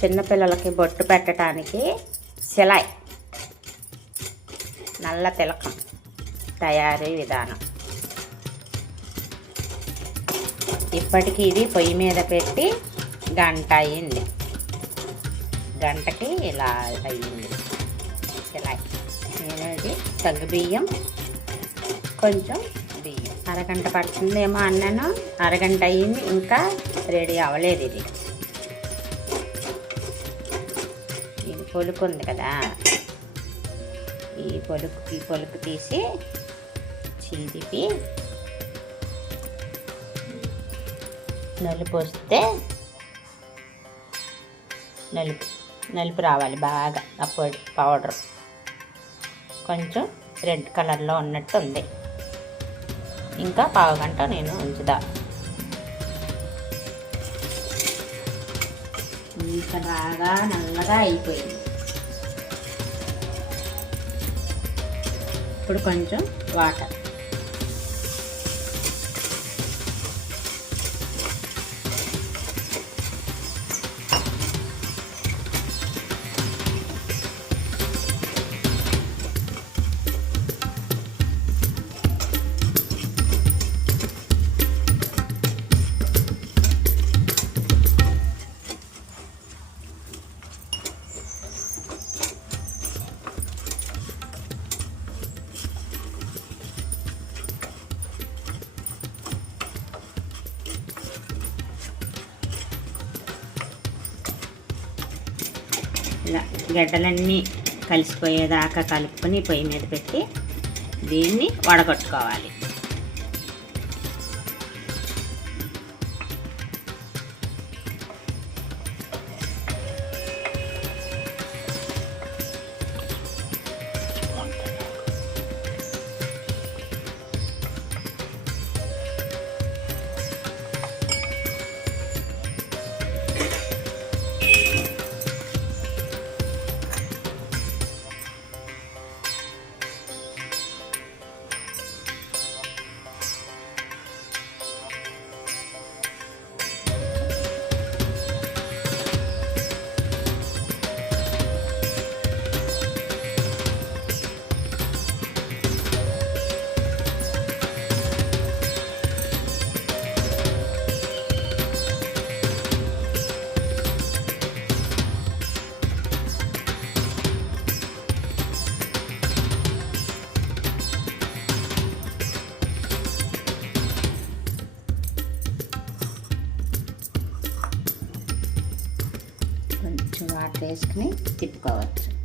చిన్నపిల్లలకి బొట్టు పెట్టడానికి సిలాయ్ నల్ల తిలకం తయారీ విధానం. ఇప్పటికి ఇది పొయ్యి మీద పెట్టి గంట అయ్యింది. గంటకి ఇలా అయ్యింది సిలాయ్. నేను ఇది సగ్గుబియ్యం, కొంచెం బియ్యం. అరగంట పడుతుందేమో అన్నాను, అరగంట అయ్యింది, ఇంకా రెడీ అవ్వలేదు. ఇది పొలుకు ఉంది కదా, ఈ పొలుకు తీసి చీదిపి నలుపు వస్తే నలుపు రావాలి బాగా. అప్పుడు పౌడర్ కొంచెం రెడ్ కలర్లో ఉన్నట్టు ఉంది. ఇంకా పావుగంట నేను ఉంచుదా. ఇంకా బాగా నల్లగా అయిపోయింది. ఇప్పుడు కొంచెం వాటర్, ఇలా గడ్డలన్నీ కలిసిపోయేదాకా కలుపుకొని పొయ్యి మీద పెట్టి దీన్ని వడగొట్టుకోవాలి. కొంచెం వాటర్ వేసుకుని తిప్పుకోవచ్చు.